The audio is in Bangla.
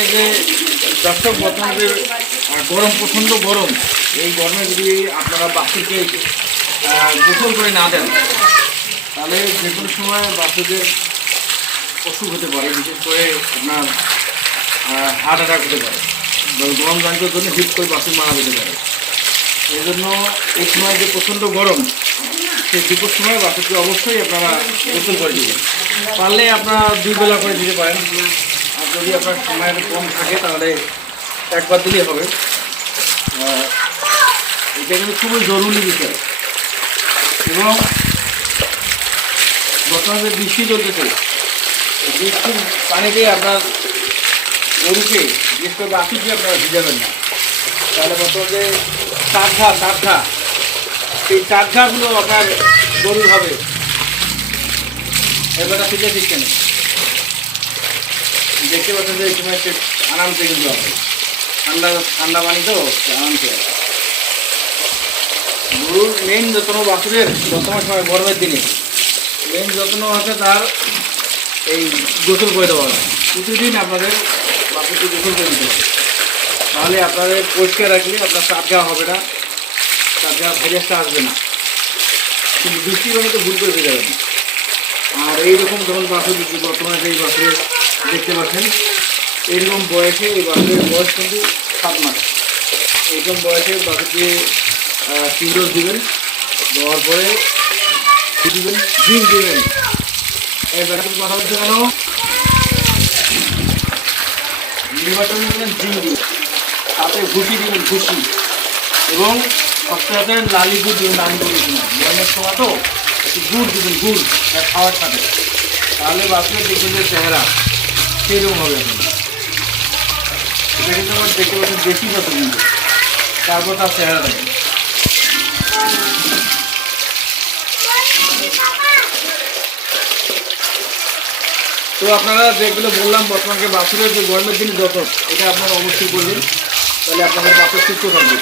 বর্তমানে যে দর্শক বর্তমানে গরম প্রচণ্ড গরম এই গরমে যদি আপনারা আহ, গোসল করে না দেন তাহলে যে কোনো সময় বাছুরদের অসুখ হতে পারে বিশেষ করে আপনার হার্ট অ্যাটাক হতে পারে গরম জনিত জন্য হিট করে বাছুর মারা যেতে পারে। এই জন্য এই সময় যে প্রচণ্ড গরম সেই দুপুর সময় বাছুরকে অবশ্যই আপনারা গোসল করে দিবেন। পারলে আপনারা দুই বেলা করে দিতে পারেন। যদি আপনার সময় কম থাকে, তাহলে একবার দিলেই হবে। এটা কিন্তু খুবই জরুরি বিষয়। এবং বর্তমানে বৃষ্টি চলতেছে। বৃষ্টির পানিতে আপনার গরুকে, বিশেষ করে বাছুরকে আপনারা ভিজাবেন না। তাহলে বর্তমানে যে চারঘা চারঘা সেই চারঘাগুলো আপনার গরুর হবে। এবারটা ফিরে ঠিক নেই দেখতে পাচ্ছেন যে এই সময় একটু আরামসে কিন্তু হবে ঠান্ডা ঠান্ডা পানি তো আরামসে। গরুর মেইন যত্ন বাছুরের বর্তমান সময় গরমের দিনে। মেইন যত্ন আছে তার এই গোসল করে দেওয়া। প্রতিদিন আপনাদের বাছুরকে গোসল করে দিতে হবে। তাহলে আপনাদের পরিষ্কার রাখলে আপনার চাপগা হবে না চাপগা ভাইরাসটা আসবে না। কিন্তু বৃষ্টির তো ভুল করে দিয়ে যাবে না আর এইরকম যখন বাছুর যে বর্তমানে যে বাছুরের দেখতে পাচ্ছেন, এইরকম বয়সে এই বাছুরের বয়স কিন্তু সাত মাস। এইরকম বয়সে বাছুরকে তিন ডোজ দিবেন, দেওয়ার পরে দিবেন? জিম দিবেন। এই ব্যাটার কথা বলতে কেন লিভারটন দিবেন জিম দিবেন। তাতে ঘুষি দিবেন, ঘুষি। এবং সপ্তাহে লালি গুড় দিবেন গুড় দিবেন। গরমের সময় তো, একটু গুড় দিবেন, গুড় খাওয়ার সাথে। তাহলে বাছুরের দেখবেন চেহারা। সেরকম হবে এখন। এটা কিন্তু আমার দেখতে পাচ্ছেন বেশি যত কিন্তু। তারপর তার চেহারা দেখেন তো আপনারা যেগুলো বললাম বর্তমানে বাছুরের যে গরমের দিন যত, এটা আপনারা অবশ্যই করবেন। তাহলে আপনাদের বাছুর সুস্থ থাকবে